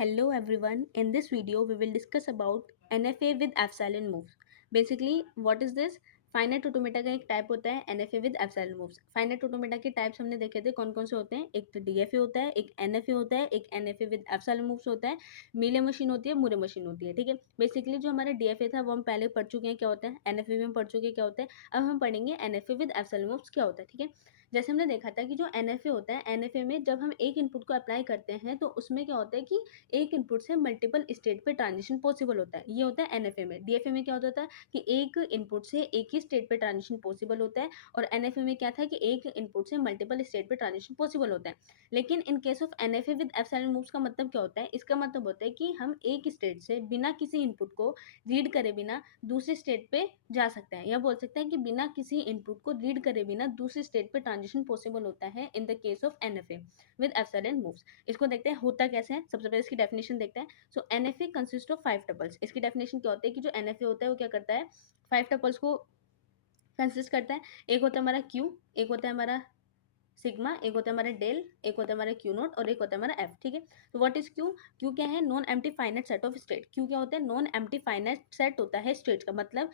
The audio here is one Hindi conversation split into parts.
Hello everyone, in this video we will discuss about NFA with epsilon moves. Basically what is this? Finite automata का एक टाइप होता है NFA with epsilon moves. Finite automata के टाइप्स हमने देखे थे कौन कौन से होते हैं. एक तो DFA होता है, एक NFA होता है, एक NFA विद एप्सिलॉन मूव्स होता है, मीले मशीन होती है, मुरे मशीन होती है. ठीक है, बेसिकली जो हमारा DFA था वो हम पहले पढ़ चुके हैं क्या होता है, NFA में हम पढ़ चुके हैं क्या होता है. अब हम पढ़ेंगे NFA विद एप्सिलॉन मूव्स क्या होता है. ठीक है, जैसे हमने देखा था कि जो NFA होता है, NFA में जब हम एक इनपुट को अप्लाई करते हैं तो उसमें क्या होता है कि एक इनपुट से मल्टीपल स्टेट पे ट्रांजिशन पॉसिबल होता है. ये होता है NFA में. DFA में क्या होता था कि एक इनपुट से एक ही स्टेट पे ट्रांजिशन पॉसिबल होता है, और NFA में क्या था कि एक इनपुट से मल्टीपल स्टेट पे ट्रांजिशन पॉसिबल होता है. लेकिन इन case of NFA with epsilon moves का मतलब क्या होता है, इसका मतलब होता है कि हम एक स्टेट से बिना किसी इनपुट को रीड करे बिना दूसरे स्टेट पे जा सकते हैं, या बोल सकते हैं कि बिना किसी इनपुट को रीड करे बिना दूसरे स्टेट पे ट्रांजिशन पॉसिबल होता है in the case of NFA with epsilon moves. इसको देखते हैं होता कैसे है. सबसे पहले इसकी डेफिनेशन देखते हैं. सो NFA कंसिस्ट ऑफ 5 टपल्स. इसकी डेफिनेशन क्या होती है कि जो NFA होता है वो क्या करता है, 5 टपल्स को कंसिस्ट करता है. एक होता है हमारा Q, एक होता है हमारा सिग्मा, एक होता है हमारा डेल, एक होता है हमारा क्यू नोट और एक होता है हमारा एफ. ठीक है, तो व्हाट इज क्यू. क्यू क्या है, non empty finite set of state. Q क्या होता है, नॉन एम्प्टी फाइनाइट सेट होता है स्टेट का. मतलब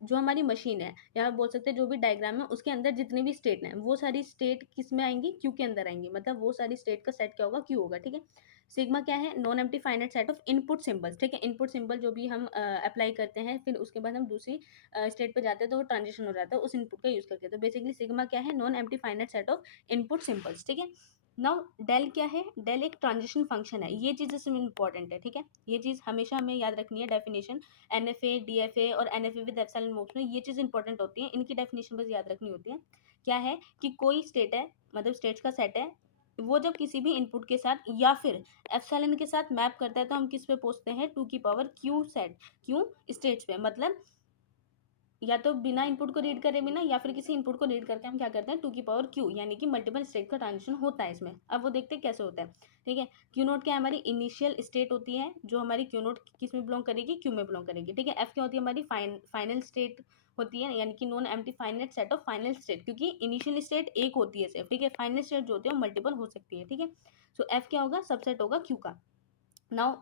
जो हमारी मशीन है, या बोल सकते हैं जो भी डायग्राम है उसके अंदर जितनी भी स्टेट हैं वो सारी स्टेट किस में आएंगी, क्यू के अंदर आएंगी. मतलब वो सारी स्टेट का सेट क्या होगा, क्यू होगा. ठीक है, सिग्मा क्या है, non empty finite set of input symbols. ठीक है, इनपुट सिंबल जो भी हम अप्लाई करते हैं फिर उसके बाद हम दूसरी स्टेट पे जाते हैं तो वो ट्रांजिशन हो जाता है उस इनपुट का यूज करके. तो बेसिकली सिग्मा क्या है, non empty finite set of input symbols. ठीक है, नाउ डेल क्या है, डेल एक ट्रांजिशन फंक्शन है. ये चीज़ इसमें इंपॉर्टेंट है. ठीक है, ये चीज़ हमेशा हमें याद रखनी है. डेफिनेशन NFA, DFA और NFA विद एप्सिलॉन मूव्स में ये चीज़ इंपॉर्टेंट होती है. इनकी डेफिनेशन बस याद रखनी होती है. क्या है कि कोई स्टेट है, मतलब स्टेट्स का सेट है, वो जब किसी भी इनपुट के साथ या फिर एप्सिलॉन के साथ मैप करता है तो हम किस पे पहुंचते हैं, 2 की power Q set, Q states पे. मतलब या तो बिना इनपुट को रीड करे बिना, या फिर किसी इनपुट को रीड करके हम क्या करते हैं, 2 की पावर क्यू, यानी कि मल्टीपल स्टेट का ट्रांजिशन होता है इसमें. अब वो देखते हैं कैसे होता है. ठीक है, क्यू नोट क्या है, हमारी इनिशियल स्टेट होती है जो हमारी क्यू नोट किस में बिलोंग करेगी, क्यू में बिलोंग करेगी. ठीक है, एफ क्या होती है, हमारी फाइनल स्टेट होती है, यानी कि non empty finite set of final state, क्योंकि इनिशियल स्टेट एक होती है सिर्फ. ठीक है, फाइनल स्टेट जो होती है वो मल्टीपल हो सकती है. ठीक है, सो एफ क्या होगा, सबसेट होगा क्यू का. नाउ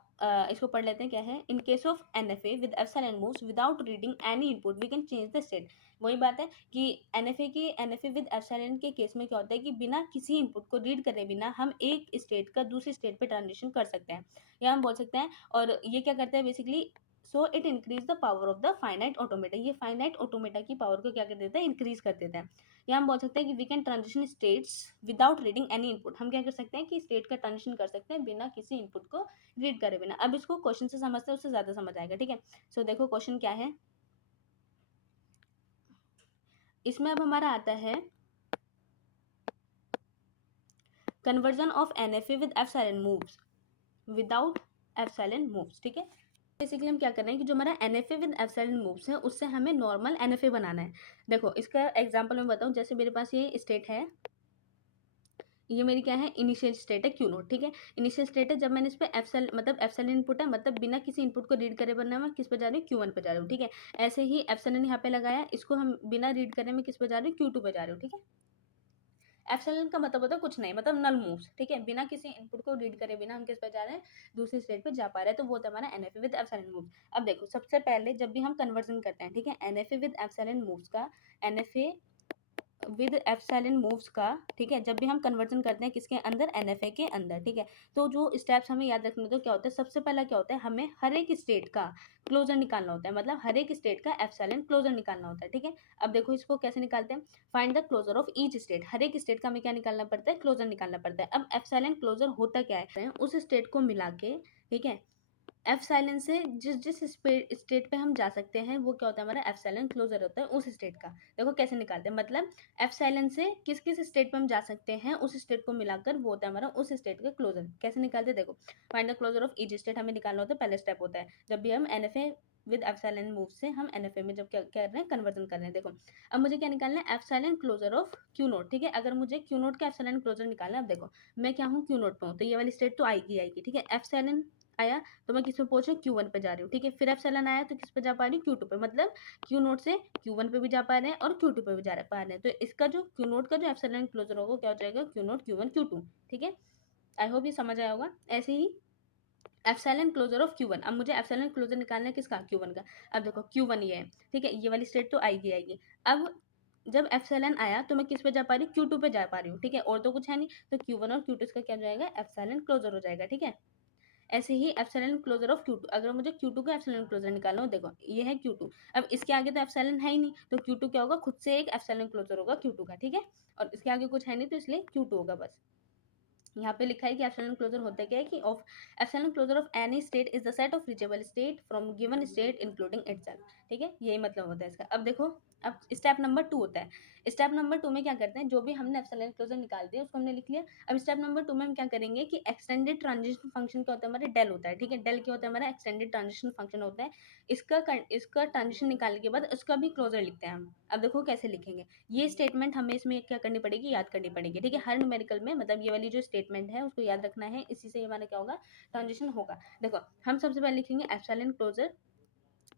इसको पढ़ लेते हैं क्या है. In case of NFA with epsilon moves without reading any input we can change the state. वही बात है कि NFA विद एप्सिलॉन के केस में क्या होता है कि बिना किसी इनपुट को रीड करे बिना हम एक स्टेट का दूसरी स्टेट पे ट्रांजिशन कर सकते हैं, या हम बोल सकते हैं. और ये क्या करता है basically, so it increase the power of the finite automata. ये फाइनाइट ऑटोमेटा की पावर को क्या कर देता है, इंक्रीज कर देता है. या हम बोल सकते हैं कि we can transition states without reading any input. हम क्या कर सकते हैं कि स्टेट का ट्रांजिशन कर सकते हैं बिना किसी इनपुट को रीड करे बिना. अब इसको क्वेश्चन से समझते हैं, उससे ज्यादा समझ आएगा. ठीक है, सो देखो क्वेश्चन क्या है. इसमें अब हमारा आता है conversion of NFA with epsilon moves without epsilon moves. ठीक है, बेसिकली हम क्या कर रहे हैं कि जो हमारा NFA विद एप्सिलॉन मूव्स है उससे हमें नॉर्मल NFA बनाना है. देखो इसका एग्जांपल मैं बताऊं. जैसे मेरे पास ये स्टेट है, ये मेरी क्या है, इनिशियल स्टेट है क्यू नोट. ठीक है, इनिशियल स्टेट है. जब मैंने इस पे एप्सिलॉन मतलब एप्सिलॉन इनपुट है, मतलब बिना किसी इनपुट को रीड करे बनना, मैं किस पे जा रही हूँ, Q1 पे जा रही हूँ. ठीक है, ऐसे ही एप्सिलॉन यहाँ पे लगाया, इसको हम बिना रीड करे मैं किस पे जा रही हूँ, Q2 पे जा रही हूँ. ठीक है, एप्सिलॉन का मतलब होता है कुछ नहीं, मतलब नल मूव्स. ठीक है, बिना किसी इनपुट को रीड करे बिना हम किस पे जा रहे हैं, दूसरी स्टेट पे जा पा रहे हैं. तो वो होता है हमारा NFA विद एप्सिलॉन मूव्स. अब देखो सबसे पहले जब भी हम कन्वर्जन करते हैं, ठीक है, NFA विद एप्सिलॉन मूव्स का, NFA विद एप्सिलॉन मूव्स का, ठीक है, जब भी हम कन्वर्जन करते हैं किसके अंदर, NFA के अंदर. ठीक है, तो जो स्टेप्स हमें याद रखने तो क्या होता है, सबसे पहला क्या होता है, हमें हर एक स्टेट का क्लोजर निकालना होता है. मतलब हर एक स्टेट का एप्सिलॉन क्लोजर निकालना होता है. ठीक है, अब देखो इसको कैसे निकालते हैं. Find the closure of each state. हर एक स्टेट का हमें क्या निकालना पड़ता है, क्लोजर निकालना पड़ता है. अब एप्सिलॉन क्लोजर होता क्या है, उस स्टेट को मिला के, ठीक है, एप्सिलॉन से जिस जिस स्टेट पे हम जा सकते हैं वो क्या होता है, हमारा एप्सिलॉन क्लोजर होता है उस स्टेट का. देखो कैसे निकालते हैं, मतलब एप्सिलॉन से किस किस स्टेट पे हम जा सकते हैं उस स्टेट को मिलाकर वो होता है हमारा उस स्टेट का क्लोजर. कैसे निकालते हैं, देखो find the closure of each state हमें निकालना होता है. पहला स्टेप होता है जब भी हम NFA विद एप्सिलॉन मूव से हम NFA में जब क्या कर रहे हैं, कन्वर्जन कर रहे हैं. देखो अब मुझे क्या निकालना है, epsilon closure of Q naught. ठीक है, अगर मुझे क्यू नोट का एप्सिलॉन क्लोजर निकालना है, अब देखो मैं क्या हूँ, क्यू नोट पे हूँ, तो ये वाली स्टेट तो आएगी आएगी. ठीक है, एप्सिलॉन आया तो मैं किस पे पहुंच रही हूँ, Q1 पे जा रही हूँ. ठीक है, फिर एप्सिलॉन आया तो किस पे जा पा रही हूँ, Q2 पे. मतलब Q नोट से Q1 पे भी जा पा रहे हैं और Q2 पे भी जा पा रहे हैं. तो इसका जो Q नोट का जो एप्सिलॉन क्लोजर होगा क्या हो जाएगा, Q नोट Q1 Q2. ठीक है, आई होप ये समझ आया होगा. ऐसे ही एप्सिलॉन क्लोजर ऑफ Q1। अब मुझे एप्सिलॉन क्लोजर निकालना है किसका, Q1 का। अब देखो Q1 ये है, ठीक है, ये वाली स्टेट तो आएगी आएगी। अब जब एप्सिलॉन आया तो मैं किस पे जा पा रही हूँ, Q2 पे जा पा रही हूँ, ठीक है, और तो कुछ है नहीं, तो Q1 और Q2 इसका क्या हो जाएगा, एप्सिलॉन क्लोजर हो जाएगा, ठीक है। ऐसे ही एप्सिलॉन क्लोजर ऑफ Q2, अगर मुझे Q2 का एप्सिलॉन क्लोजर निकालना हो, देखो ये है Q2, अब इसके आगे तो एप्सिलॉन है ही नहीं, तो Q2 क्या होगा, खुद से एक एप्सिलॉन क्लोजर होगा Q2 का, ठीक है, और इसके आगे कुछ है नहीं तो इसलिए Q2 होगा बस। यहाँ पे लिखा है कि एप्सिलॉन क्लोजर होता है क्या है कि of epsilon closure of any state is the set of reachable state from given state including itself, ठीक है, यही मतलब होता है इसका। अब देखो, अब स्टेप नंबर 2 होता है। स्टेप नंबर 2 में क्या करते हैं, जो भी हमने एप्सिलॉन क्लोजर निकाल दिया उसको हमने लिख लिया। अब स्टेप नंबर 2 में हम क्या करेंगे कि एक्सटेंडेड ट्रांजिशन फंक्शन क्या होता है, हमारे डेल होता है, ठीक है, डेल क्या होता है, हमारा एक्सटेंडेड ट्रांजिशन फंक्शन होता है। इसका ट्रांजिशन निकालने के बाद उसका भी क्लोजर लिखते हैं हम। अब देखो कैसे लिखेंगे, ये स्टेटमेंट हमें इसमें क्या करनी पड़ेगी, याद करनी पड़ेगी, ठीक है, हर न्यूमेरिकल में, मतलब ये वाली जो स्टेटमेंट है उसको याद रखना है, इसी से हमारा क्या होगा, ट्रांजिशन होगा। देखो हम सबसे पहले लिखेंगे एप्सिलॉन क्लोजर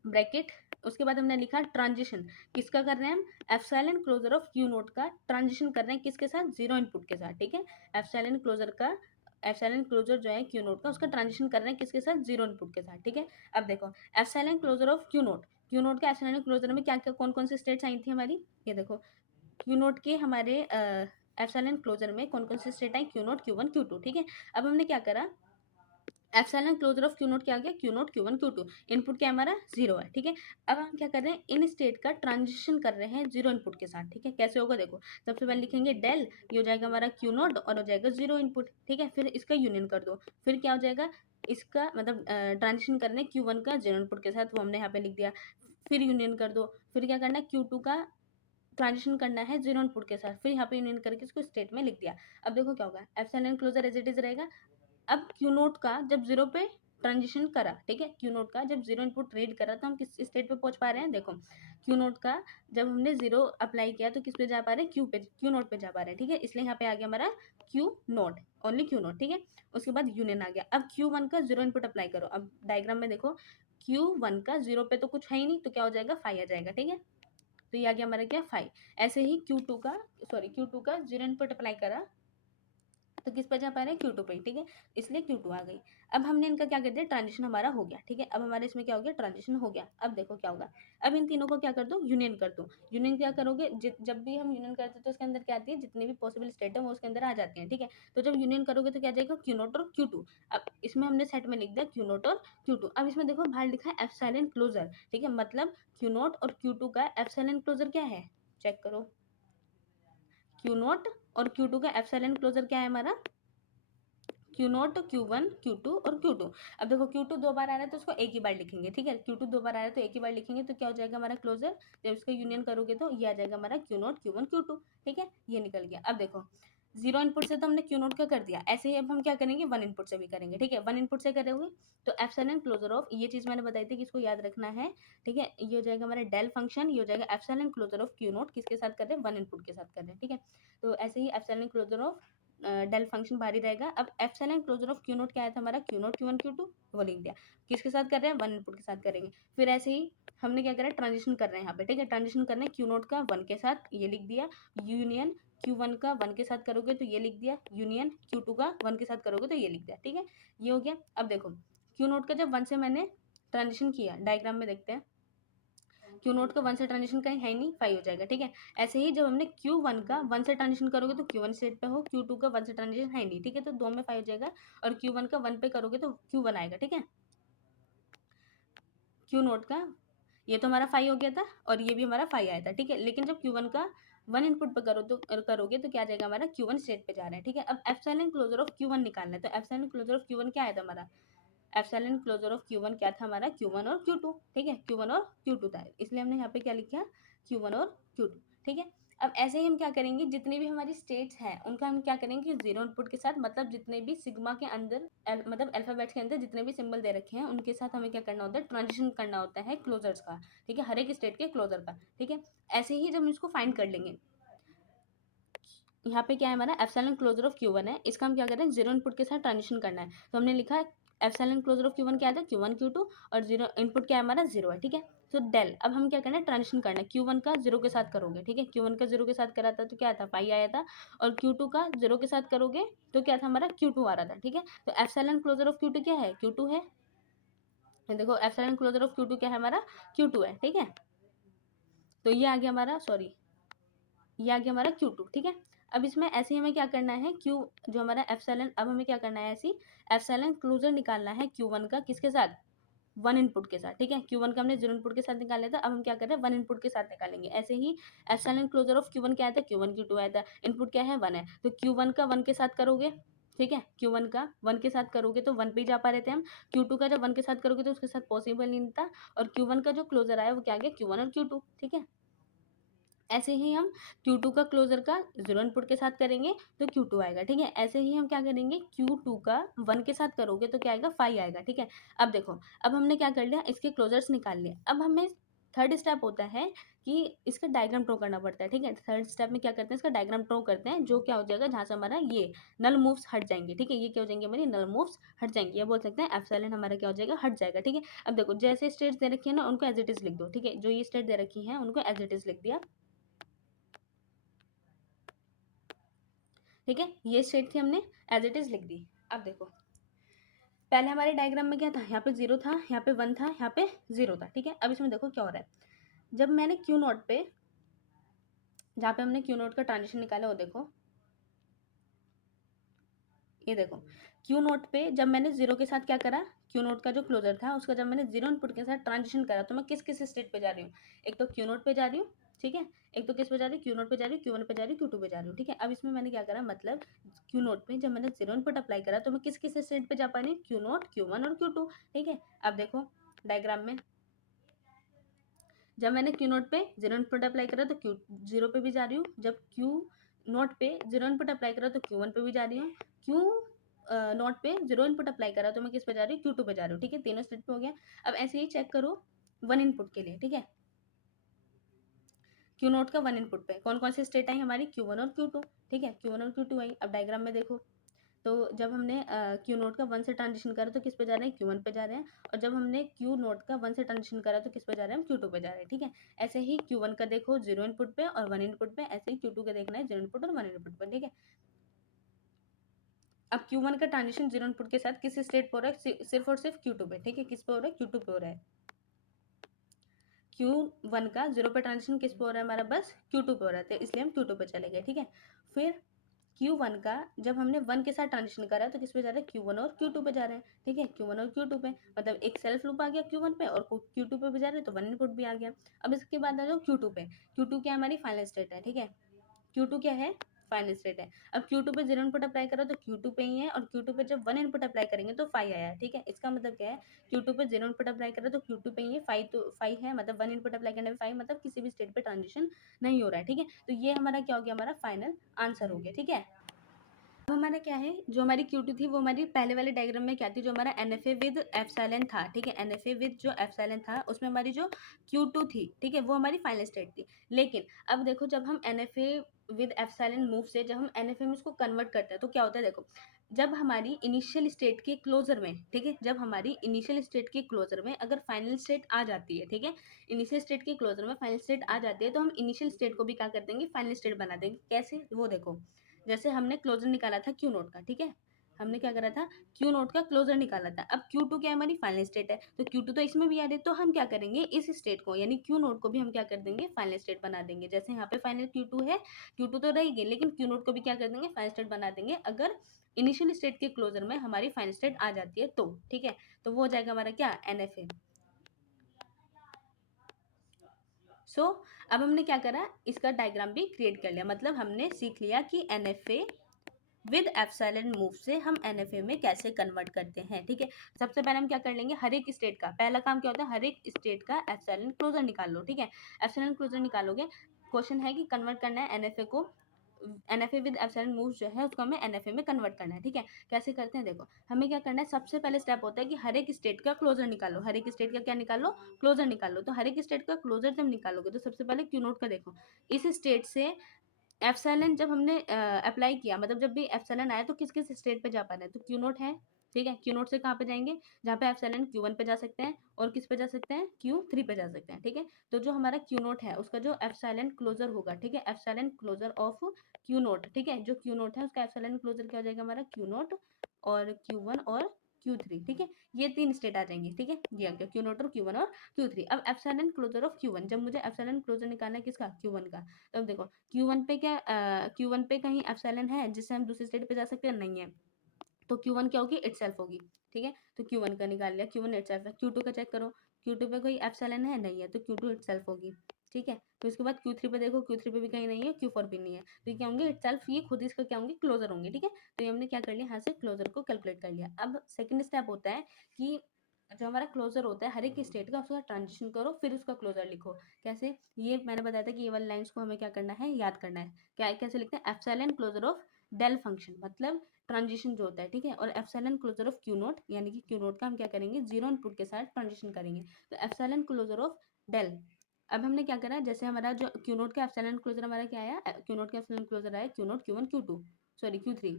ब्रैकेट, उसके बाद हमने लिखा ट्रांजिशन, किसका कर रहे हैं हम, epsilon closure of Q naught का ट्रांजिशन कर रहे हैं, किसके साथ, जीरो इनपुट के साथ, ठीक है, एप्सिलॉन क्लोजर का, एप्सिलॉन क्लोजर जो है Q नोट का, उसका ट्रांजिशन कर रहे हैं किसके साथ, जीरो इनपुट के साथ, ठीक है। अब देखो epsilon closure of Q naught का एप्सिलॉन क्लोजर में क्या क्या कौन कौन सी स्टेट्स आई थी हमारी, ये देखो Q नोट के हमारे एप्सिलॉन क्लोजर में कौन कौन सी स्टेट आई, Q नोट Q1 Q2, ठीक है। अब हमने क्या करा, epsilon closure of Q naught क्या आ गया, Q naught Q1 Q2, input क्या हमारा जीरो है, ठीक है। अब हम क्या कर रहे हैं, इन स्टेट का ट्रांजिशन कर रहे हैं जीरो इनपुट के साथ, ठीक है, कैसे होगा देखो, सबसे पहले लिखेंगे डेल, ये हो जाएगा हमारा Q नोट और हो जाएगा जीरो इनपुट, ठीक है, फिर इसका यूनियन कर दो, फिर क्या हो जाएगा, इसका मतलब ट्रांजिशन करने Q1 का जीरो इनपुट के साथ, वो हमने यहाँ पे लिख दिया, फिर यूनियन कर दो, फिर क्या करना है, Q2 का ट्रांजिशन करना है जीरो इनपुट के साथ, फिर यहाँ पे यूनियन करके इसको स्टेट में लिख दिया। अब देखो क्या होगा, epsilon closure as it is रहेगा। अब Q नोट का जब जीरो पे ट्रांजिशन करा, ठीक है, Q नोट का जब जीरो इनपुट रीड करा तो हम किस स्टेट पे पहुंच पा रहे हैं, देखो Q नोट का जब हमने जीरो अप्लाई किया तो किस पे जा पा रहे हैं, Q नोट पे जा पा रहे हैं, ठीक है, इसलिए यहाँ पे आ गया हमारा Q note, only Q naught, ठीक है। उसके बाद यूनियन आ गया। अब Q1 का जीरो इनपुट अप्लाई करो, अब डायग्राम में देखो Q1 का जीरो पे तो कुछ है ही नहीं, तो क्या हो जाएगा, 5 आ जाएगा, ठीक है, तो ये आ गया हमारा क्या, 5। ऐसे ही Q2 का जीरो इनपुट अप्लाई करा तो किस पर जा पा रहे हैं, Q2 पे, ठीक है, इसलिए Q2 आ गई। अब हमने इनका क्या कर दिया, ट्रांजिशन हमारा हो गया, ठीक है, अब हमारे इसमें क्या हो गया, ट्रांजिशन हो गया। अब देखो क्या होगा, अब इन तीनों को क्या कर दो, यूनियन कर दो। यूनियन क्या करोगे, जब भी हम यूनियन करते हैं तो उसके अंदर क्या आती है, जितनी भी पॉसिबल स्टेट है वो उसके अंदर आ जाती है, ठीक है। तो जब यूनियन करोगे तो क्या आ जाएगा, Q नोट और Q2। अब इसमें हमने सेट में लिख दिया Q नोट और Q2। अब इसमें देखो बाहर लिखा है एप्सिलॉन क्लोजर, ठीक है, मतलब Q नोट और Q2 का एप्सिलॉन क्लोजर क्या है, चेक करो, Q नोट और Q2 का एप्सिलॉन क्लोजर क्या है हमारा, Q नोट, Q1 Q2 और Q2। अब देखो Q2 दो बार आ रहा है तो उसको एक ही बार लिखेंगे, ठीक है, Q2 दो बार आ रहा है तो एक ही बार लिखेंगे, तो क्या हो जाएगा हमारा क्लोजर, जब इसका यूनियन करोगे तो ये आ जाएगा हमारा Q नोट Q1 Q2, ठीक है, ये निकल गया। अब देखो जीरो इनपुट से तो हमने Q नोट का कर दिया, ऐसे ही अब हम क्या करेंगे, वन इनपुट से भी करेंगे, ठीक है, वन इनपुट से करोगे तो एप्सिलॉन क्लोजर ऑफ, ये चीज मैंने बताई थी कि इसको याद रखना है, ठीक है, ये हो जाएगा हमारा डेल फंक्शन, ये हो जाएगा epsilon closure of Q naught, किसके साथ कर रहे हैं, वन इनपुट के साथ कर रहे हैं, ठीक है। तो ऐसे ही epsilon closure of del function बाहर ही रहेगा। अब epsilon closure of Q naught क्या आया था हमारा, Q नोट Q1 Q2, वो लिख दिया, किसके साथ कर रहे हैं, वन इनपुट के साथ करेंगे। फिर ऐसे ही हमने क्या करा, ट्रांजिशन कर रहे हैं यहाँ पे, ठीक है, ट्रांजिशन कर रहे हैं Q नोट का वन के साथ, ये लिख दिया, यूनियन Q1 का वन के साथ करोगे तो ये लिख दिया, यूनियन Q2 का वन के साथ करोगे तो ये लिख दिया, ठीक है, ये हो गया। अब देखो Q नोट का जब वन से मैंने ट्रांजिशन किया, डायग्राम में देखते हैं, Q नोट का वन से ट्रांजिशन कहीं है नहीं, 5 हो जाएगा, ठीक है। ऐसे ही जब हमने Q1 का वन से ट्रांजिशन करोगे तो Q1 स्टेट पे हो, Q2 का वन से ट्रांजिशन है नहीं, ठीक है, तो दो में 5 हो जाएगा, और Q1 का वन पे करोगे तो Q1 आएगा, ठीक है। Q नोट का ये तो हमारा 5 हो गया था और ये भी हमारा 5 आया था, ठीक है, लेकिन जब Q1 का वन इनपुट पे करोगे तो क्या आ जाएगा, हमारा Q1 स्टेट पे जा रहा है, ठीक है। अब एप्सिलॉन क्लोजर ऑफ Q1 निकालना है, तो एप्सिलॉन क्लोजर ऑफ Q1 क्या आया था हमारा, एप्सिलॉन क्लोजर ऑफ Q1 क्या था हमारा, Q1 और Q2, ठीक है, Q1 और Q2 था, इसलिए हमने यहाँ पे क्या लिखा, Q1 और Q2, ठीक है। अब ऐसे ही हम क्या करेंगे, जितनी भी हमारी स्टेट्स हैं उनका हम क्या करेंगे, जीरो इनपुट के साथ, मतलब जितने भी सिग्मा के अंदर मतलब अल्फाबेट्स के अंदर जितने भी सिंबल दे रखे हैं उनके साथ हमें क्या करना होता है, ट्रांजिशन करना होता है क्लोजर्स का, ठीक है, हर एक स्टेट के क्लोजर का, ठीक है। ऐसे ही जब हम इसको फाइंड कर लेंगे, यहाँ पे क्या है हमारा एप्सिलॉन क्लोजर ऑफ Q1 है, इसका हम क्या कर रहे हैं, जीरो इनपुट के साथ ट्रांजिशन करना है, तो हमने लिखा है एप्सिलॉन क्लोजर ऑफ Q1 क्या आता है, Q1 Q2, और जीरो इनपुट क्या है हमारा, जीरो है, ठीक है। तो डेल, अब हम क्या करना है, ट्रांजिशन करना है, Q1 का जीरो के साथ करोगे, ठीक है, Q1 का जीरो के साथ करा था तो क्या था, पाई आया था, और Q2 का जीरो के साथ करोगे तो क्या था हमारा, Q2 आ रहा था, ठीक है। तो एप्सिलॉन क्लोजर ऑफ Q2 क्या है, Q2 है। देखो एप्सिलॉन क्लोजर ऑफ Q2 क्या है हमारा, Q2 है, ठीक है। तो ये आ गया हमारा, सॉरी, ये आ गया हमारा Q2, ठीक है। अब इसमें ऐसे ही हमें क्या करना है, Q जो हमारा एप्सिलॉन, अब हमें क्या करना है, ऐसी एप्सिलॉन क्लोजर निकालना है Q1 का, किसके साथ, वन इनपुट के साथ, ठीक है। Q1 का हमने जीरो इनपुट के साथ निकाल लिया था, अब हम क्या कर रहे हैं, वन इनपुट के साथ निकालेंगे। ऐसे ही एप्सिलॉन क्लोजर ऑफ Q1 क्या आता है, Q1 Q2 आया था, इनपुट क्या है, वन है, तो Q1 का वन के साथ करोगे, ठीक है, Q1 का वन के साथ करोगे तो वन पे ही जा पा रहे थे हम। Q2 का जब वन के साथ करोगे तो उसके साथ पॉसिबल नहीं था, और Q1 का जो क्लोजर आया वो क्या गया, Q1 और Q2, ठीक है। ऐसे ही हम Q2 का क्लोजर का जीरो इनपुट के साथ करेंगे तो Q2 आएगा, ठीक है। ऐसे ही हम क्या करेंगे, Q2 का वन के साथ करोगे तो क्या आएगा, फाइव आएगा, ठीक है। अब देखो, अब हमने क्या कर लिया, इसके क्लोजर्स निकाल लिए। अब हमें थर्ड स्टेप होता है कि इसका डायग्राम ड्रॉ करना पड़ता है, ठीक है। थर्ड स्टेप में क्या करते हैं, इसका डायग्राम ड्रॉ करते हैं, जो क्या हो जाएगा, जहाँ से हमारा ये नल मूव्स हट जाएंगे, ठीक है। ये क्या हो जाएंगे, हमारी नल मूव्स हट जाएंगे, ये बोल सकते हैं एप्सिलॉन हमारा क्या हो जाएगा, हट जाएगा, ठीक है। अब देखो, जैसे स्टेट्स दे रखी है ना, उनको एज इट इज लिख दो, ठीक है। जो ये स्टेट दे रखी है उनको एज इट इज लिख दिया, ठीक है। ये स्टेट थी, हमने एज इट इज लिख दी। अब देखो, पहले हमारे डायग्राम में क्या था, यहाँ पे जीरो था, यहाँ पे वन था, यहाँ पे जीरो था, ठीक है। अब इसमें देखो क्या हो रहा है, जब मैंने क्यू नोट पे, जहाँ पे हमने क्यू नोट का ट्रांजिशन निकाला, वो देखो, ये देखो, क्यू नोट पे जब मैंने जीरो के साथ क्या करा, क्यू नोट का जो क्लोजर था उसका जब मैंने जीरो इनपुट के साथ ट्रांजिशन करा, तो मैं किस किस स्टेट पे जा रही हूँ, एक तो क्यू नोट पे जा रही हूँ, ठीक है, एक तो किस पे जा रही हूँ, क्यू नोट पे जा रही हूँ, Q1 पे जा रही हूँ, Q2 पे जा रही हूँ, ठीक है। अब इसमें मैंने क्या करा, मतलब क्यू नोट पे जब मैंने जीरो इनपुट अप्लाई करा तो मैं किस किस स्टेट पे जा पा रही हूँ, क्यू नोट, Q1 और Q2, ठीक है। अब देखो डायग्राम में, जब मैंने क्यू नोट पे जीरो इनपुट अप्लाई करा तो क्यू जीरो पे भी जा रही हूँ, जब क्यू नोट पे जीरो इनपुट अप्लाई करा तो Q1 पे भी जा रही हूँ, क्यू नोट पे जीरो इनपुट अप्लाई करा तो मैं किस पे जा रही हूँ, Q2 पे जा रही हूँ, ठीक है। तीनों स्टेट पे हो गया। अब ऐसे ही चेक करो वन इनपुट के लिए, ठीक है। क्यू नोट का वन इनपुट पे कौन कौन सी स्टेट आई हमारी, Q1 और Q2, ठीक है, Q1 और Q2 आई। अब डायग्राम में देखो, तो जब हमने क्यू नोट का वन से ट्रांजिशन करा तो किस पे जा रहे हैं, Q1 पे जा रहे हैं, और जब हमने क्यू नोट का वन से ट्रांजिशन करा तो किस पे जा रहे हैं, हम Q2 पे जा रहे हैं, ठीक है। ऐसे ही Q1 का देखो जीरो इनपुट पे और वन इनपुट पे, ऐसे ही Q2 का देखना है जीरो इनपुट और वन इनपुट पे, ठीक है। अब Q1 का ट्रांजिशन जीरो इनपुट के साथ किस स्टेट पे हो रहा है, सिर्फ और सिर्फ Q2 पे, ठीक है। किस पे हो रहा है, Q2 पे हो रहा है। Q1 का जीरो पे ट्रांजिशन किस पे हो रहा है हमारा, बस Q2 पे हो रहा है, तो इसलिए हम Q2 पे चले गए, ठीक है। फिर Q1 का जब हमने वन के साथ ट्रांजिशन करा तो किस पे जा रहे हैं, Q1 और Q2 पे जा रहे हैं, ठीक है, Q1 और Q2 पे, मतलब एक सेल्फ लूप आ गया Q1 पे और Q2 पे भी जा रहे हैं, तो वन इनपुट भी आ गया। अब इसके बाद आ जाओ Q2 पे, Q2 क्या हमारी फाइनल स्टेट है, ठीक है, Q2 क्या है, फाइनल स्टेट है। अब Q2 पे जीरो इनपुट अप्लाई करो तो Q2 पे ही है, और Q2 पे जब वन इनपुट अप्लाई करेंगे तो फाइव आया है, ठीक है। इसका मतलब क्या है, Q2 पे जीरो इनपुट अप्लाई करो तो Q2 पे ही है, फाइव तो फाइव है, मतलब वन इनपुट अप्लाई करने में फाइव, मतलब किसी भी स्टेट पे ट्रांजिशन नहीं हो रहा है, ठीक है। तो ये हमारा क्या हो गया, हमारा फाइनल आंसर हो गया, ठीक है। अब हमारा क्या है, जो हमारी Q2 थी वो हमारी पहले वाले डायग्राम में क्या थी, जो हमारा NFA विद एप्सिलॉन था, ठीक है। NFA विद जो एप्सिलॉन था उसमें हमारी जो Q2 थी, ठीक है, वो हमारी फाइनल स्टेट थी। लेकिन अब देखो, जब हम NFA विद एप्सिलॉन मूव से जब हम NFA में इसको कन्वर्ट करते हैं तो क्या होता है, देखो, जब हमारी इनिशियल स्टेट के क्लोजर में, ठीक है, जब हमारी इनिशियल स्टेट के क्लोजर में अगर फाइनल स्टेट आ जाती है, ठीक है, इनिशियल स्टेट के क्लोजर में फाइनल स्टेट आ जाती है, तो हम इनिशियल स्टेट को भी क्या कर देंगे, फाइनल स्टेट बना देंगे। कैसे, वो देखो, जैसे हमने क्लोजर निकाला था क्यू नोट का, ठीक है, हमने क्या करा था, क्यू नोट का क्लोजर निकाला था। अब Q2 क्या हमारी फाइनल स्टेट है, तो Q2 तो इसमें भी आ रही है, तो हम क्या करेंगे, इस स्टेट को यानी क्यू नोट को भी हम क्या कर देंगे, फाइनल स्टेट बना देंगे। जैसे यहाँ पे फाइनल Q2 है, Q2 तो रहेगी, लेकिन क्यू नोट को भी क्या कर देंगे, फाइनल स्टेट बना देंगे, अगर इनिशियल स्टेट के क्लोजर में हमारी फाइनल स्टेट आ जाती है तो, ठीक है। तो वो हो जाएगा हमारा क्या, NFA। अब हमने क्या करा, इसका डायग्राम भी क्रिएट कर लिया, मतलब हमने सीख लिया कि NFA विद एप्सिलॉन मूव से हम NFA में कैसे कन्वर्ट करते हैं, ठीक है। सबसे पहले हम क्या कर लेंगे, हर एक स्टेट का पहला काम क्या होता है, हर एक स्टेट का एप्सिलॉन क्लोजर निकाल लो, ठीक है। एप्सिलॉन क्लोजर निकालोगे, क्वेश्चन है कि कन्वर्ट करना है NFA को, NFA विद एप्सिलॉन मूव जो है उसको हमें NFA में कन्वर्ट करना है, ठीक है। कैसे करते हैं, देखो, हमें क्या करना है, सबसे पहले स्टेप होता है कि हर एक स्टेट का क्लोजर निकालो, हर एक स्टेट का क्या निकालो, क्लोजर निकालो। तो हर एक स्टेट का क्लोजर जब निकालोगे तो सबसे पहले क्यू नोट का देखो, इस स्टेट से एप्सिलॉन जब हमने अप्लाई किया, मतलब जब भी एप्सिलॉन आया तो किस किस स्टेट पे जा पा रहे हैं, तो क्यू नोट है, ठीक है। क्यू नोट से कहाँ पे जाएंगे, जहाँ पे एप्सिलॉन Q1 पे जा सकते हैं और किस पे जा सकते हैं, Q3 पे जा सकते हैं। ठीक है, तो जो हमारा Q नोट है उसका जो एप्सिलॉन क्लोजर होगा, ठीक है, epsilon closure of Q naught, ठीक है, जो Q नोट है उसका एप्सिलॉन क्लोजर क्या हो जाएगा हमारा, Q नोट और Q1 और Q3। ठीक है, ये तीन स्टेट आ जाएंगी। ठीक है, ये आ गया Q नोट और Q1 और Q3। अब एप्सिलॉन क्लोजर ऑफ Q1, जब मुझे एप्सिलॉन क्लोजर निकालना है किसका, Q1 का, तो अब देखो Q1 पे क्या, Q1 पे कहीं एप्सिलॉन है जिससे हम दूसरी स्टेट पे जा सकते हैं, नहीं है, तो Q1 क्या होगी, इटसेल्फ होगी। ठीक है, तो Q1 का निकाल लिया, Q1 इटसेल्फ है। Q2 का चेक करो, Q2 पे कोई एप्सिलॉन है, नहीं है, तो Q2 इटसेल्फ होगी। ठीक है, तो इसके बाद Q3 पे देखो, Q3 पे भी कहीं नहीं है, Q4 भी नहीं है, तो ये क्या होंगे, इटसेल्फ, ये खुद इसका क्या होंगे, क्लोजर होंगे। ठीक है, तो ये हमने क्या कर लिया, यहाँ से क्लोजर को कैलकुलेट कर लिया। अब सेकंड स्टेप होता है कि जो हमारा क्लोजर होता है हर एक स्टेट का, उसका ट्रांजिशन करो फिर उसका क्लोजर लिखो। कैसे, ये मैंने बताया था कि ये वाली लाइंस को हमें क्या करना है, याद करना है। क्या, कैसे लिखते हैं, epsilon closure of del function, मतलब ट्रांजिशन जो होता है। ठीक है, और epsilon closure of Q naught, यानी कि Q नोट का हम क्या करेंगे, जीरो इनपुट के साथ ट्रांजिशन करेंगे, तो एप्सिलॉन क्लोजर ऑफ डेल। अब हमने क्या करा, जैसे हमारा जो Q नोट का एप्सिलॉन क्लोजर हमारा क्या आया, Q नोट का एप्सिलॉन क्लोजर आया Q naught Q1 Q2, sorry Q3।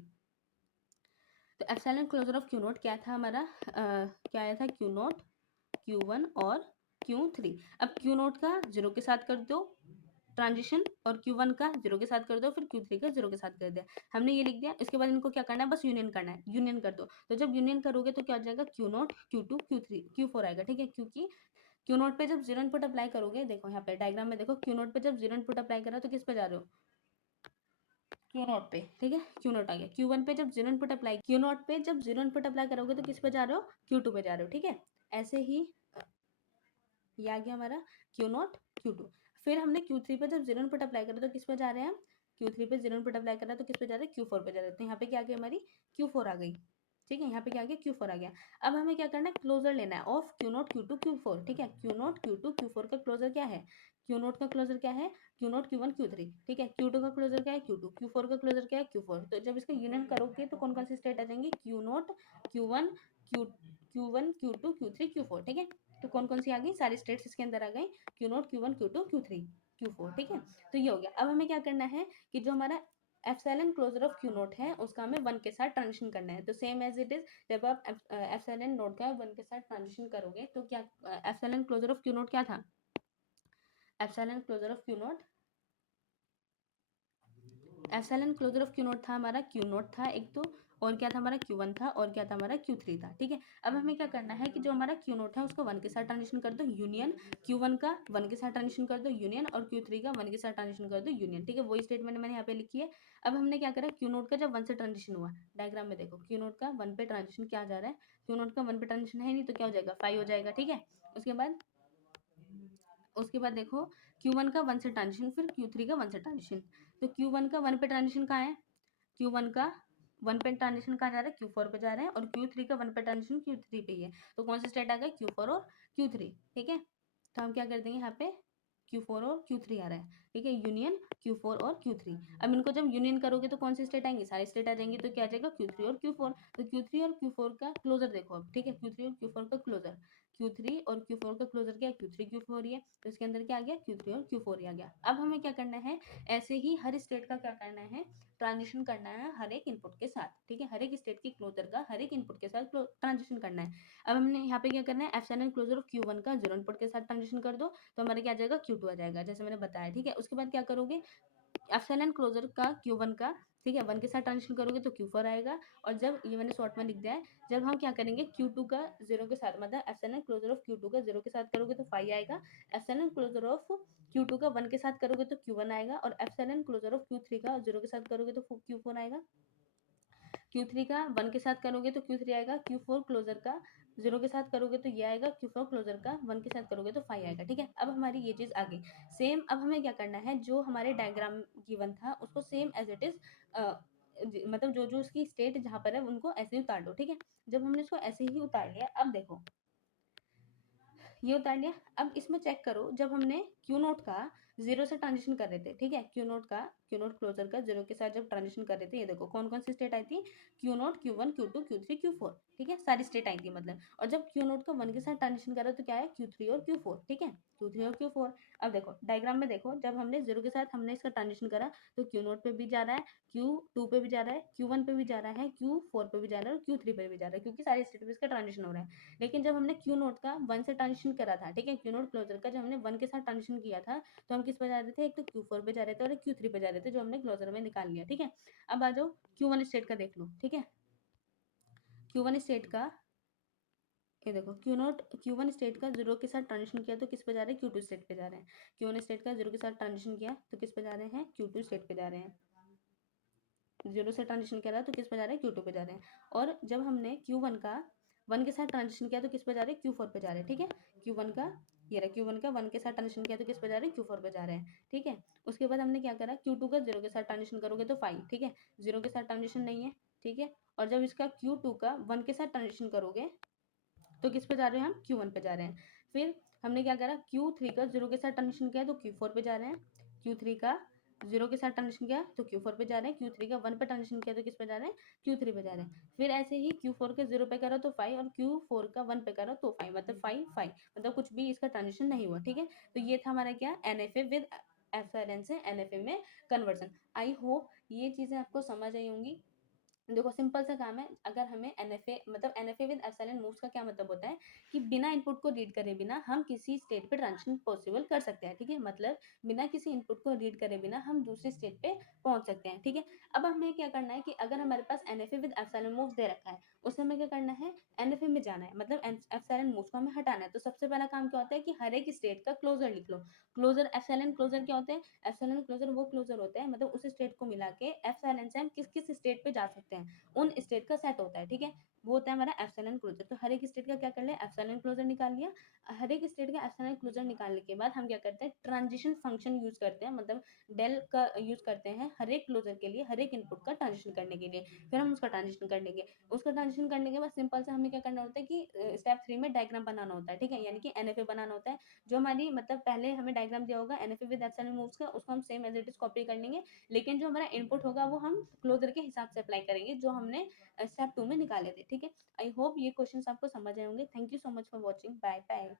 तो epsilon closure of Q naught क्या था हमारा, क्या आया था, Q नोट Q1 और Q3। अब Q नोट का जीरो के साथ कर दो ट्रांजिशन, और Q1 का जीरो के साथ कर दो, फिर Q3 का जीरो के साथ कर दिया, हमने ये लिख दिया। इसके बाद इनको क्या करना है, बस यूनियन करना है, यूनियन कर दो। तो जब यूनियन करोगे तो क्या हो जाएगा, Q note Q2 Q3 Q4 आएगा। ठीक है, क्योंकि Q नोट पे जब जीरो इनपुट अप्लाई करोगे, देखो यहाँ पे डायग्राम में देखो, Q नोट पे जब जीरो इनपुट अप्लाई करा तो किस पे जा रहे हो, Q नोट पे। ठीक है, Q नोट आ गया। Q1 पे जब zero input apply, Q note पे जब जीरो इनपुट अप्लाई करोगे तो किस पे जा रहे हो, Q2 पे जा रहे हो। ठीक है, ऐसे ही ये आ गया हमारा Q नोट Q2। फिर हमने Q3 पे जब जीरो इनपुट अप्लाई करा तो किस पे जा रहे हैं हम, Q3 पे जीरो इनपुट अप्लाई करा तो किस पे जा रहे हैं, Q4 पे जा रहे हैं। तो यहाँ पे क्या आ गई हमारी, Q4 आ गई। ठीक है, यहाँ पे क्या आ गया, Q4 आ गया। अब हमें क्या करना है, क्लोजर लेना है of Q note Q2 Q4। ठीक है, Q नोट Q2 Q4 का क्लोजर क्या है, Q नोट का क्लोजर क्या है, Q नोट Q1 Q3। ठीक है, Q2 का क्लोजर क्या है, Q2, Q4 का क्लोजर क्या है, Q4। तो जब इसका यूनियन करोगे तो कौन कौन सी स्टेट आ जाएंगी, Q naught Q1 Q Q1 Q2 Q3 Q4। ठीक है, तो कौन कौन सी आ गई, सारी स्टेट्स इसके अंदर आ गई, Q naught Q1 Q2 Q3 Q4। ठीक है, तो ये हो गया। अब हमें क्या करना है कि जो हमारा epsilon closure of Q naught है उसका हमें वन के साथ ट्रांजिशन करना है। तो सेम एज इट इज, जब आप एप्सिलॉन नोट का वन के साथ ट्रांजिशन करोगे तो क्या, epsilon closure of Q naught क्या था, epsilon closure of Q naught, epsilon closure of Q naught था हमारा, Q नोट था एक तो, और क्या था हमारा, Q1 था, और क्या था हमारा, Q3 था। ठीक है, अब हमें क्या करना है कि जो हमारा Q नोट है उसको वन के साथ ट्रांजिशन कर दो, यूनियन, Q1 का वन के साथ ट्रांजिशन कर दो, यूनियन, और Q3 का वन के साथ ट्रांजिशन कर दो, यूनियन। ठीक है, वही स्टेटमेंट मैंने यहाँ पे लिखी है। अब हमने क्या करा, Q नोट का जब वन से ट्रांजिशन हुआ, डायग्राम में देखो Q नोट का वन पे ट्रांजिशन क्या जा रहा है, Q नोट का वन पे ट्रांजिशन है नहीं, तो क्या हो जाएगा, 5 हो जाएगा। ठीक है, उसके बाद देखो Q1 का वन से ट्रांजिशन, फिर Q3 का वन से ट्रांजिशन। तो Q1 का वन पे ट्रांजिशन कहाँ है, Q1 का वन पे ट्रांजिशन कहाँ जा रहा है, Q4 पे जा रहा है, और Q3 का वन पे ट्रांजिशन Q3 पे ही है। तो कौन सा स्टेट आ गया, Q4 और Q3। ठीक है, तो हम क्या कर देंगे, यहाँ पे Q4 और Q3 आ रहा है। ठीक है, यूनियन Q4 और Q3। अब इनको जब यूनियन करोगे तो कौन सी स्टेट आएंगे, सारी स्टेट आ जाएंगी। तो क्या आ जाएगा, Q3 और Q4। तो Q3 और Q4 का क्लोजर देखो अब। ठीक है, Q3 और Q4 का क्लोजर, Q3 और Q4 का क्लोजर क्या है, Q3 Q4 ही है, तो इसके अंदर क्या आ गया, Q3 और Q4 ही आ गया। अब हमें क्या करना है, ऐसे ही हर स्टेट का क्या करना है, ट्रांजिशन करना है हर एक इनपुट के साथ। ठीक है, हर एक स्टेट की क्लोजर का हर एक इनपुट के साथ ट्रांजिशन करना है। अब हमने यहाँ पे क्या करना है, एप्सिलॉन क्लोजर ऑफ Q1 का जीरो इनपुट के साथ ट्रांजिशन कर दो, तो हमारे क्या आ जाएगा, Q2 आ जाएगा, जैसे मैंने बताया। ठीक है, उसके बाद क्या करोगे, एप्सिलॉन क्लोजर का Q1 का, ठीक है, वन के साथ ट्रांजिशन करोगे तो Q4 आएगा। और जब, ये मैंने शॉर्ट में लिख दिया है, जब हम क्या करेंगे Q2 का जीरो के साथ, मतलब एप्सिलॉन क्लोजर ऑफ Q2 का जीरो के साथ करोगे तो 5 आएगा, एप्सिलॉन क्लोजर ऑफ Q2 का वन के साथ करोगे तो Q1 आएगा, और एप्सिलॉन क्लोजर ऑफ Q3 का जीरो के साथ करोगे तो Q4 आएगा। Q3 का वन के साथ करोगे तो Q3 आएगा, Q4 क्लोजर का जीरो के साथ करोगे तो ये आएगा, Q4 क्लोजर का वन के साथ करोगे तो 5 आएगा। ठीक है, अब हमारी ये चीज़ आ गई सेम। अब हमें क्या करना है, जो हमारे डायग्राम गिवन था उसको सेम एज इट इज, मतलब जो जो उसकी स्टेट जहाँ पर है उनको ऐसे ही उतार दो। ठीक है, जब हमने इसको ऐसे ही उतार लिया, अब देखो ये उतार लिया। अब इसमें चेक करो, जब हमने Q नोट का जीरो से ट्रांजिशन कर रहे थे, ठीक है, क्यू नोट क्लोजर का जीरो के साथ जब ट्रांजिशन कर रहे थे, ये देखो कौन कौन सी स्टेट आई थी, Q naught, Q one, Q two, Q three, Q four, ठीक है, सारी स्टेट आई थी मतलब। और जब क्यू नोट का वन के साथ ट्रांजिशन करा तो क्या है, क्यू थ्री और क्यू फोर, ठीक है, क्यू थ्री और क्यू फोर। अब देखो डायग्राम में देखो, जब हमने जीरो के साथ हमने इसका ट्रांजिशन करा तो क्यू नोट पे भी जा रहा है, क्यू टू पे भी जा रहा है, क्यू वन पे भी जा रहा है, क्यू फोर पे भी जा रहा है और क्यू थ्री पे भी जा रहा है, क्योंकि सारी स्टेट पे इसका ट्रांजिशन हो रहा है। लेकिन जब हमने क्यू नोट का वन से ट्रांजिशन करा था, ठीक है, क्यू नोट क्लोजर का जब हमने वन के साथ ट्रांजिशन किया था तो हम किस पे जा रहे थे, एक तो क्यू फोर पे जा रहे थे और एक क्यू थ्री पे जा रहे थे, जो हमने क्लोजर में निकाल लिया, ठीक है। अब आ जाओ क्यू वन स्टेट का देख लो, ठीक है, क्यू वन स्टेट का ये देखो, क्यू वन स्टेट का जीरो के साथ ट्रांजिशन किया तो किस पे जा रहे हैं, क्यू टू स्टेट पे जा रहे हैं। क्यू वन स्टेट का जीरो के साथ ट्रांजिशन किया तो किस पे जा रहे हैं, क्यू टू स्टेट पे जा रहे हैं। जीरो से ट्रांजिशन करा तो किस पे जा रहे हैं, क्यू टू पे जा रहे हैं। और जब हमने क्यू वन का वन के साथ ट्रांजिशन किया तो किस पे जा रहे हैं, क्यू फोर पे जा रहे हैं, ठीक है। क्यू वन का ये रहा, क्यू वन का वन के साथ ट्रांजिशन किया तो किस पे जा रहे हैं, क्यू फोर पे जा रहे हैं, ठीक है। उसके बाद हमने क्या करा, क्यू टू का जीरो के साथ ट्रांजिशन करोगे तो फाइव, ठीक है, जीरो के साथ ट्रांजिशन नहीं है, ठीक है। और जब इसका क्यू टू का वन के साथ ट्रांजिशन करोगे तो किस पे जा रहे हैं, हम क्यू वन पे जा रहे हैं। फिर हमने क्या करा, क्यू थ्री का जीरो के साथ ट्रांजिशन किया तो क्यू फोर पे जा रहे हैं, क्यू थ्री का जीरो के साथ ट्रांजिशन किया तो क्यू फोर पे जा रहे हैं, क्यू थ्री का वन पे ट्रांजिशन किया तो किस पे जा रहे हैं, क्यू थ्री पे जा रहे हैं। फिर ऐसे ही क्यू फोर के जीरो पे करा तो फाइव और क्यू फोर का वन पे करा तो फाइव, मतलब फाइव फाइव, मतलब कुछ भी इसका ट्रांजिशन नहीं हुआ, ठीक है। तो ये था हमारा क्या, एनएफए विद एफएलएन से एनएफए में कन्वर्जन। आई होप ये चीजें आपको समझ आई होंगी। देखो सिंपल सा काम है, अगर हमें एनएफए मतलब एनएफए विद एप्सिलॉन मूव्स का क्या मतलब होता है कि बिना इनपुट को रीड करे बिना हम किसी स्टेट पे ट्रांजिशन पॉसिबल कर सकते हैं, ठीक है, मतलब बिना किसी इनपुट को रीड करे बिना हम दूसरी स्टेट पे पहुंच सकते हैं, ठीक है। अब हमें क्या करना है कि अगर हमारे पास एनएफए विद एप्सिलॉन मूव्स दे रखा है, उसमें हमें क्या करना है, एनएफए में जाना है, मतलब एप्सिलॉन मूव्स को हमें हटाना है। तो सबसे पहला काम क्या होता है कि हर एक स्टेट का क्लोजर लिख लो। क्लोजर एप्सिलॉन क्लोजर क्या होते हैं, एप्सिलॉन क्लोजर वो क्लोजर होते हैं, मतलब उस स्टेट को मिला के एप्सिलॉन से हम किस किस स्टेट पे जा सकते हैं उन स्टेट का सेट होता है, ठीक है, वो होता है हमारा एप्सिलॉन क्लोजर। तो हर एक स्टेट का क्या कर लिया, एप्सिलॉन क्लोजर निकाल लिया। हर एक स्टेट का एप्सिलॉन क्लोजर निकालने के बाद हम क्या करते हैं, ट्रांजिशन फंक्शन यूज करते हैं, मतलब डेल का यूज करते हैं हर एक क्लोजर के लिए, हर एक इनपुट का ट्रांजिशन करने के लिए। फिर हम उसका ट्रांजिशन कर लेंगे। उसका ट्रांजिशन करने के बाद सिंपल से हमें क्या करना होता है कि स्टेप थ्री में डायग्राम बनाना होता है, ठीक है, यानी कि एनएफए बनाना होता है। जो हमारी मतलब पहले हमें डायग्राम दिया होगा एनएफए विद एप्सिलॉन मूव्स का, उसको हम same as it is copy कर लेंगे, लेकिन जो हमारा इनपुट होगा वो हम क्लोजर के हिसाब से अप्लाई करेंगे जो हमने स्टेप टू में निकाले थे, ठीक है। आई होप ये क्वेश्चन आपको समझ आए होंगे। Thank you so much for watching, bye bye.